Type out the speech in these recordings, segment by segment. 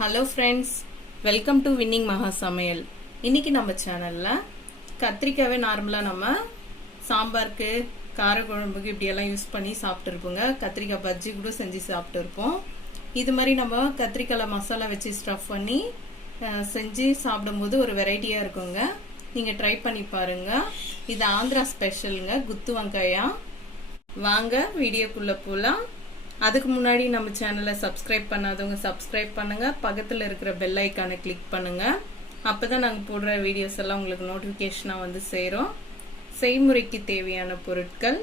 Hello friends, welcome to winning மகா சமையல். இன்னைக்கு நம்ம சேனலில் கத்திரிக்காவே நார்மலாக நம்ம சாம்பாருக்கு, காரக்குழம்புக்கு இப்படியெல்லாம் யூஸ் பண்ணி சாப்பிட்டுருப்போங்க. கத்திரிக்காய் பஜ்ஜி கூட செஞ்சு சாப்பிட்டுருப்போம். இது மாதிரி நம்ம கத்திரிக்காயில் மசாலா வச்சு ஸ்டஃப் பண்ணி செஞ்சு சாப்பிடும்போது ஒரு வெரைட்டியாக இருக்குங்க. நீங்கள் ட்ரை பண்ணி பாருங்கள். இது ஆந்திரா ஸ்பெஷலுங்க, குத்துவங்காயா. வாங்க வீடியோக்குள்ளே போகலாம். அதுக்கு முன்னாடி நம்ம சேனலை சப்ஸ்கிரைப் பண்ணாதவங்க சப்ஸ்கிரைப் பண்ணுங்கள். பக்கத்தில் இருக்கிற பெல் ஐக்கானை கிளிக் பண்ணுங்கள். அப்போ தான் நாங்கள் போடுற வீடியோஸ் எல்லாம் உங்களுக்கு நோட்டிஃபிகேஷனாக வந்து சேரும். செய்முறைக்கு தேவையான பொருட்கள்: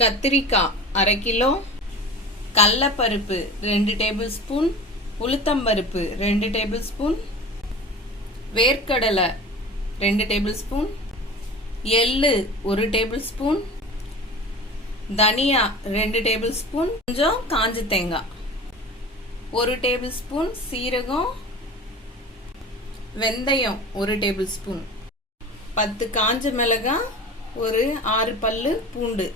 கத்திரிக்காய் 1/2 கிலோ, கடலைப்பருப்பு 2 டேபிள் ஸ்பூன், உளுத்தம்பருப்பு 2 டேபிள் ஸ்பூன், வேர்க்கடலை 2 டேபிள் ஸ்பூன், எள்ளு 1 டேபிள் ஸ்பூன், தனியா 2 டேபிள் ஸ்பூன், கொஞ்சம் காஞ்ச தேங்காய் 1 டேபிள் ஸ்பூன், சீரகம், வெந்தயம் 1 டேபிள் ஸ்பூன், 10 காஞ்ச மிளகாய், ஒரு 6 பல்லு பூண்டு,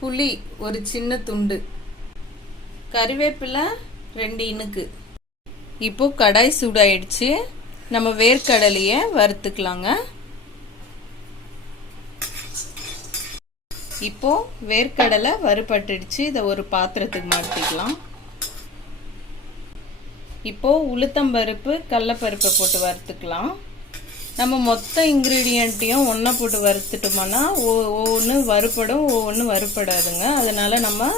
புளி ஒரு சின்ன துண்டு, கறிவேப்பிலை 2 இனுக்கு. இப்போ கடாய் சூடாயிடுச்சு. நம்ம வேர்க்கடலையை வறுத்துக்கலாங்க. இப்போ வேர்க்கடலை வறுபட்டுடுச்சு. இதை ஒரு பாத்திரத்துக்கு மாற்றிக்கலாம். இப்போ உளுத்தம்பருப்பு, கடலைப்பருப்பை போட்டு வறுத்துக்கலாம். நம்ம மொத்த இன்க்ரீடியண்ட்டையும் ஒன்றா போட்டு வறுத்துட்டோம்னா ஒவ்வொன்று வறுபடும், ஒவ்வொன்று வறுபடாதுங்க. அதனால நம்ம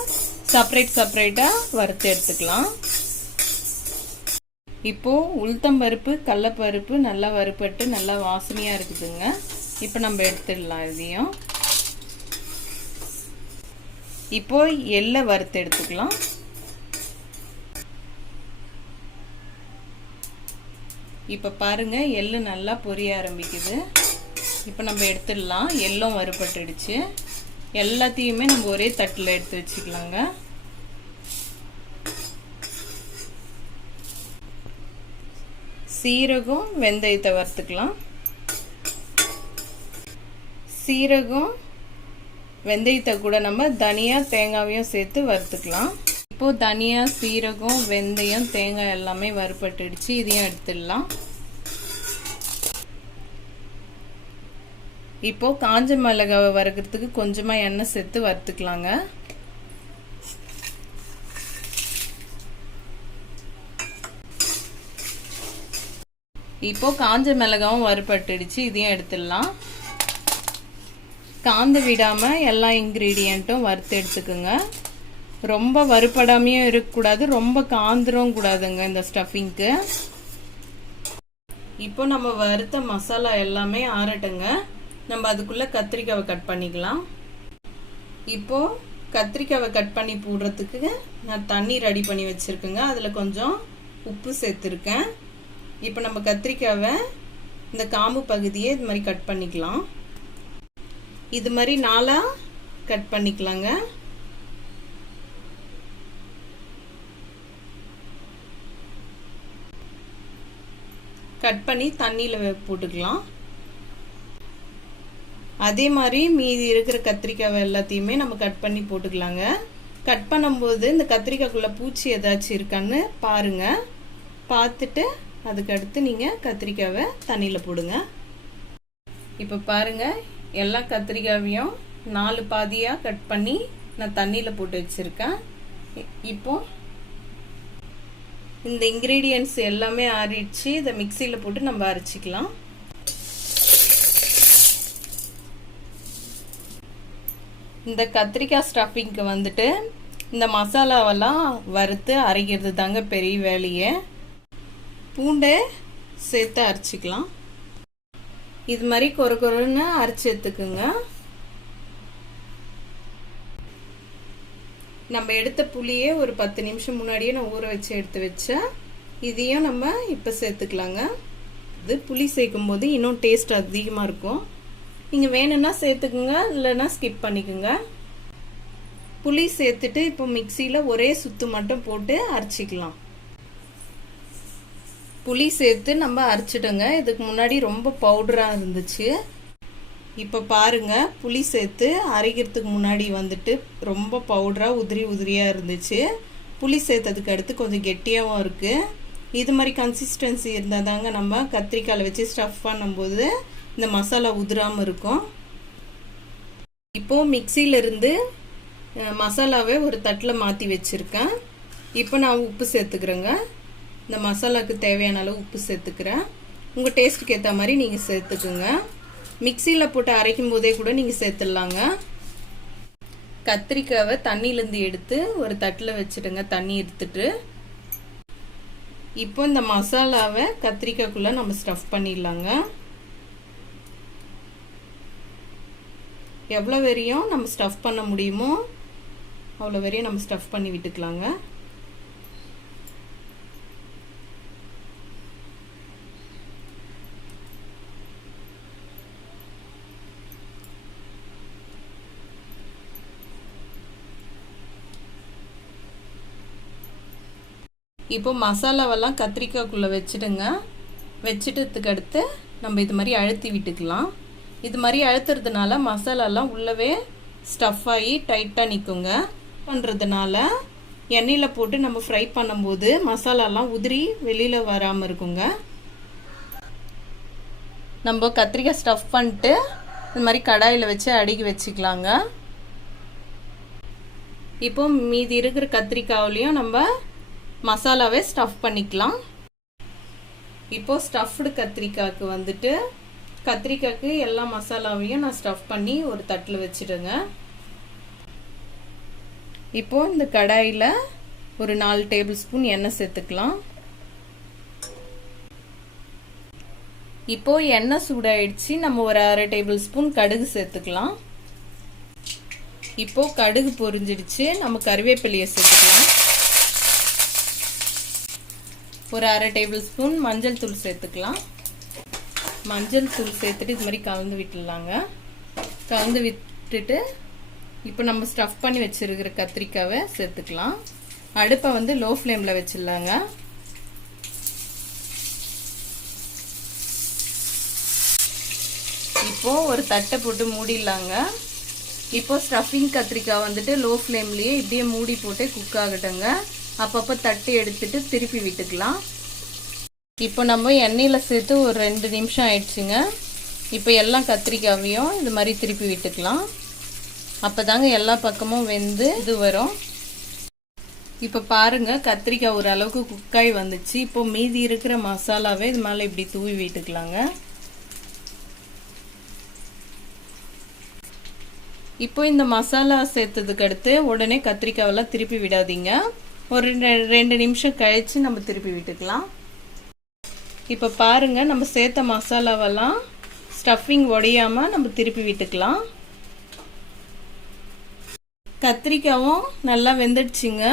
செப்பரேட்டாக வறுத்து எடுத்துக்கலாம். இப்போ உளுத்தம்பருப்பு, கடலைப்பருப்பு நல்லா வறுபட்டு நல்லா வாசனையாக இருக்குதுங்க. இப்போ நம்ம எடுத்துடலாம். இதையும் இப்போ எள்ளை வறுத்து எடுத்துக்கலாம். இப்போ பாருங்க, எள்ளு நல்லா பொரிய ஆரம்பிக்குது. இப்போ நம்ம எடுத்துடலாம். எள்ளும் வறுபட்டுடுச்சு. எல்லாத்தையுமே நம்ம ஒரே தட்டில் எடுத்து வச்சுக்கலாங்க. சீரகம், வெந்தயத்தை வறுத்துக்கலாம். சீரகம், வெந்தயத்தை கூட நம்ம தனியா, தேங்காவையும் சேர்த்து வறுத்துக்கலாம். இப்போ தனியா, சீரகம், வெந்தயம், தேங்காய் எல்லாமே வறுபட்டுடுச்சு. இதையும் எடுத்துடலாம். இப்போ காஞ்ச மிளகாவை வறுக்கிறதுக்கு கொஞ்சமா எண்ணெய் சேர்த்து வறுத்துக்கலாங்க. இப்போ காஞ்ச மிளகாவும் வறுபட்டுடுச்சு. இதையும் எடுத்துடலாம். காந்து விடாம எல்லா இன்கிரீடியண்ட்டும் வறுத்து எடுத்துக்குங்க. ரொம்ப வறுபடாமையும் இருக்கக்கூடாது, ரொம்ப காந்துரும் கூடாதுங்க இந்த ஸ்டஃபிங்க்கு. இப்போ நம்ம வறுத்த மசாலா எல்லாமே ஆறட்டுங்க. நம்ம அதுக்குள்ள கத்திரிக்காவை கட் பண்ணிக்கலாம். இப்போ கத்திரிக்காவை கட் பண்ணி போடுறதுக்கு நான் தண்ணி ரெடி பண்ணி வச்சிருக்கேங்க. அதில் கொஞ்சம் உப்பு சேர்த்துருக்கேன். இப்போ நம்ம கத்திரிக்காவை இந்த காம்பு பகுதியை இது மாதிரி கட் பண்ணிக்கலாம். இது மாதிரி 4 கட் பண்ணிக்கலாங்க. கட் பண்ணி தண்ணியில் போட்டுக்கலாம். அதே மாதிரி மீதி இருக்கிற கத்திரிக்காய் எல்லாத்தையுமே நம்ம கட் பண்ணி போட்டுக்கலாங்க. கட் பண்ணும்போது இந்த கத்திரிக்காய்க்குள்ள பூச்சி ஏதாச்சும் இருக்கான்னு பாருங்க. பார்த்துட்டு அதுக்கடுத்து நீங்கள் கத்திரிக்காவை தண்ணியில் போடுங்க. இப்போ பாருங்க, எல்லா கத்திரிக்காயையும் 4 பாதியாக கட் பண்ணி நான் தண்ணியில் போட்டு வச்சுருக்கேன். இப்போ இந்த இன்க்ரீடியன்ட்ஸ் எல்லாமே ஆறிடுச்சு. இதை மிக்சியில் போட்டு நம்ம அரைச்சிக்கலாம். இந்த கத்திரிக்காய் ஸ்டஃபிங்க்கு வந்துட்டு இந்த மசாலாவெல்லாம் வறுத்து அரைக்கிறது தாங்க பெரிய வேலையே. பூண்டை சேர்த்து அரைச்சிக்கலாம். இது மாதிரி கொரன்னு அரைச்சி எடுத்துக்குங்க. நம்ம எடுத்த புளியே ஒரு 10 நிமிஷம் முன்னாடியே நான் ஊற வச்சு எடுத்து வச்சேன். இதையும் நம்ம இப்போ சேர்த்துக்கலாங்க. இது புளி சேர்க்கும் போது இன்னும் டேஸ்ட் அதிகமாக இருக்கும். நீங்கள் வேணும்னா சேர்த்துக்குங்க, இல்லைன்னா ஸ்கிப் பண்ணிக்கோங்க. புளி சேர்த்துட்டு இப்போ மிக்சியில் ஒரே சுத்து மட்டும் போட்டு அரைச்சிக்கலாம். புளி சேர்த்து நம்ம அரைச்சிட்டோங்க. இதுக்கு முன்னாடி ரொம்ப பவுடராக இருந்துச்சு. இப்போ பாருங்க, புளி சேர்த்து அரைக்கிறதுக்கு முன்னாடி வந்துட்டு ரொம்ப பவுடராக உதிரியாக இருந்துச்சு. புளி சேர்த்ததுக்கு அடுத்து கொஞ்சம் கெட்டியாகவும் இருக்குது. இது மாதிரி கன்சிஸ்டன்சி இருந்தால் தாங்க நம்ம கத்திரிக்காயில் வச்சு ஸ்டஃப் பண்ணும்போது இந்த மசாலா உதிராமல் இருக்கும். இப்போது மிக்சியிலிருந்து மசாலாவை ஒரு தட்டில் மாற்றி வச்சுருக்கேன். இப்போ நான் உப்பு சேர்த்துக்கிறேங்க. இந்த மசாலாவுக்கு தேவையான அளவு உப்பு சேர்த்துக்கிறேன். உங்கள் டேஸ்ட்டுக்கு ஏற்ற மாதிரி நீங்கள் சேர்த்துக்குங்க. மிக்சியில் போட்டு அரைக்கும் போதே கூட நீங்கள் சேர்த்துடலாங்க. கத்திரிக்காவை தண்ணியிலேருந்து எடுத்து ஒரு தட்டில் வச்சுடுங்க. தண்ணி எடுத்துட்டு இப்போ இந்த மசாலாவை கத்திரிக்காய்க்குள்ளே நம்ம ஸ்டஃப் பண்ணிடலாங்க. எவ்வளோ வரையும் நம்ம ஸ்டஃப் பண்ண முடியுமோ அவ்வளோ வரையும் நம்ம ஸ்டஃப் பண்ணி விட்டுக்கலாங்க. இப்போ மசாலாவெல்லாம் கத்திரிக்காய்க்குள்ளே வச்சுடுங்க. வச்சுட்டதுக்கு அடுத்து நம்ம இது மாதிரி அழுத்தி விட்டுக்கலாம். இது மாதிரி அழுத்துறதுனால மசாலாலாம் உள்ளவே ஸ்டஃப் ஆகி டைட்டாக நிற்குங்க. பண்ணுறதுனால எண்ணெயில் போட்டு நம்ம ஃப்ரை பண்ணும்போது மசாலாலாம் உதிரி வெளியில் வராமல் இருக்குங்க. நம்ம கத்திரிக்காய் ஸ்டஃப் பண்ணிட்டு இது மாதிரி கடாயில் வச்சு அடுக்கி வச்சுக்கலாங்க. இப்போ மீதி இருக்கிற கத்திரிக்காவிலையும் நம்ம மசாலாவே ஸ்டஃப் பண்ணிக்கலாம். இப்போ ஸ்டஃப்டு கத்திரிக்காய்க்கு வந்துட்டு கத்திரிக்காய்க்கு எல்லா மசாலாவையும் நான் ஸ்டஃப் பண்ணி ஒரு தட்டில் வச்சுடுங்க. இப்போ இந்த கடாயில் ஒரு 4 டேபிள் ஸ்பூன் எண்ணெய் சேர்த்துக்கலாம். இப்போ எண்ணெய் சூடாயிடுச்சு. நம்ம ஒரு 1/2 டேபிள் ஸ்பூன் கடுகு சேர்த்துக்கலாம். இப்போ கடுகு பொரிஞ்சிடுச்சு. நம்ம கறிவேப்பிலையை சேர்த்துக்கலாம். ஒரு 1/2 டேபிள் ஸ்பூன் மஞ்சள் தூள் சேர்த்துக்கலாம். மஞ்சள் தூள் சேர்த்துட்டு இது மாதிரி கலந்து விட்டுடலாங்க. கலந்து விட்டுட்டு இப்போ நம்ம ஸ்டஃப் பண்ணி வச்சிருக்கிற கத்திரிக்காவை சேர்த்துக்கலாம். அடுப்பை வந்து லோ ஃப்ளேமில் வச்சிடலாங்க. இப்போ ஒரு தட்டை போட்டு மூடிடலாங்க. இப்போ ஸ்டஃபிங் கத்திரிக்காய் வந்துட்டு லோ ஃப்ளேம்லேயே இப்படியே மூடி போட்டு குக் ஆகட்டுங்க. அப்பப்போ தட்டு எடுத்துட்டு திருப்பி விட்டுக்கலாம். இப்போ நம்ம எண்ணெயில் சேர்த்து ஒரு 2 நிமிஷம் ஆயிடுச்சுங்க. இப்போ எல்லா கத்திரிக்காவையும் இது மாதிரி திருப்பி விட்டுக்கலாம். அப்போ தாங்க எல்லா பக்கமும் வெந்து இது வரும். இப்போ பாருங்க கத்திரிக்காய் ஒரு அளவுக்கு குக்காய் வந்துச்சு. இப்போ மீதி இருக்கிற மசாலாவே இது மேலே இப்படி தூவி விட்டுக்கலாங்க. இப்போ இந்த மசாலா சேர்த்ததுக்கு அடுத்து உடனே கத்திரிக்காவெல்லாம் திருப்பி விடாதீங்க. ஒரு 2 நிமிஷம் கழிச்சு நம்ம திருப்பி விட்டுக்கலாம். இப்போ பாருங்க நம்ம சேர்த்த மசாலாவெல்லாம் ஸ்டஃபிங் உடையாம நம்ம திருப்பி விட்டுக்கலாம். கத்திரிக்காவும் நல்லா வெந்துடுச்சுங்க.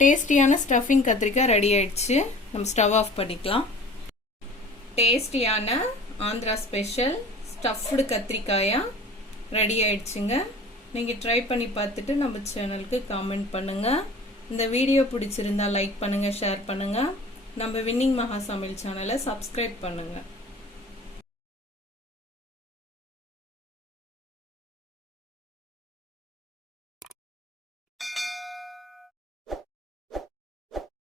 டேஸ்டியான ஸ்டஃபிங் கத்திரிக்காய் ரெடி ஆயிடுச்சு. நம்ம ஸ்டவ் ஆஃப் பண்ணிக்கலாம். டேஸ்டியான ஆந்திரா ஸ்பெஷல் ஸ்டஃப்டு கத்திரிக்காயா ரெடி ஆயிடுச்சுங்க. நீங்கள் ட்ரை பண்ணி பார்த்துட்டு நம்ம சேனலுக்கு காமெண்ட் பண்ணுங்கள். இந்த வீடியோ பிடிச்சிருந்தா லைக் பண்ணுங்கள், ஷேர் பண்ணுங்கள். நம்ம வின்னிங் மகா சமையல் சேனலை சப்ஸ்கிரைப் பண்ணுங்கள்.